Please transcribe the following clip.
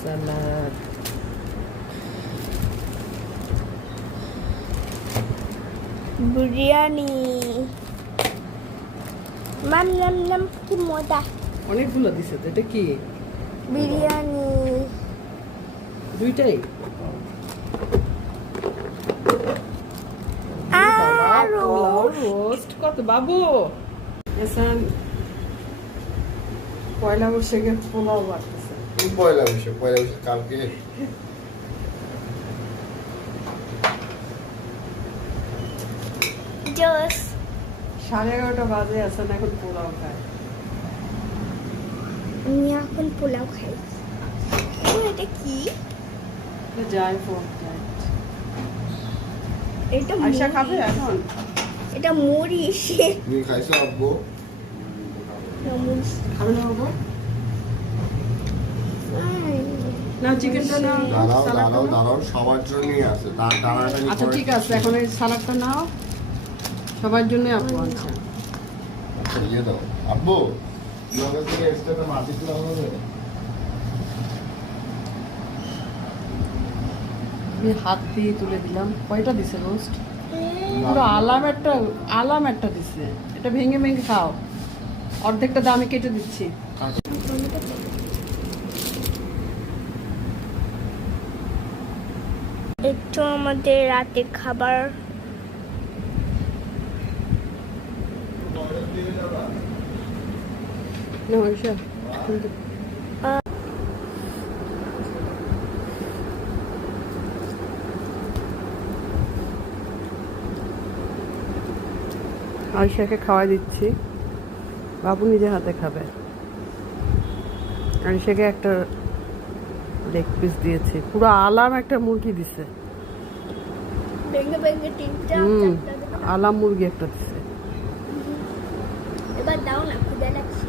সালাদ। বিরিয়ানি। মাম নাম নাম কি মজা। অনেকগুলো দিছে তো, এটা কি? বিরিয়ানি। দুইটাই? আরো রোস্ট কত বাবু? এসান পয়লা বৈশাখের পোলাও বাড়তেছে। পয়লা বৈশাখ কালকে। জোস। 11:30 বাজে, এসান এখন পোলাও খায়। আমি এখন পোলাও খাই। এটা কি? যায় ফোন যায়। এটা আয়শা মুড়ি। খাবে এখন? এটা মুড়ি। তুমি খাইছো আব্বু? খাবে না বাবু? না চিকেনটা না, দাঁড়াও সবার জন্যই আছে। তার টানাটানি আচ্ছা করে- ঠিক আছে, এখন এই সালাদটা নাও, সবার জন্য আপু আনছে। আচ্ছা দিয়ে দাও আব্বু। তোমার থেকে এক্সট্রাটা মাটি তুলা হবে। আমি হাত দিয়ে তুলে দিলাম। কয়টা দিছে রোস্ট? পুরো আলাম একটা দিছে। এটা ভেঙে ভেঙে খাও, অর্ধেকটা দামে কেটে দিচ্ছি। একটু আমাদের রাতে খাবার। না আয়শা, আয়শাকে খাওয়াই দিচ্ছি, বাবু নিজে হাতে খাবে। আয়শাকে একটা লেগ পিস দিয়েছি, পুরো আলাম একটা মুরগি দিছে। ভেঙে ভেঙে তিনটা হুম, চারটা। আলাম মুরগি একটা দিছে। এবার দাও না, ক্ষুধা লাগছে।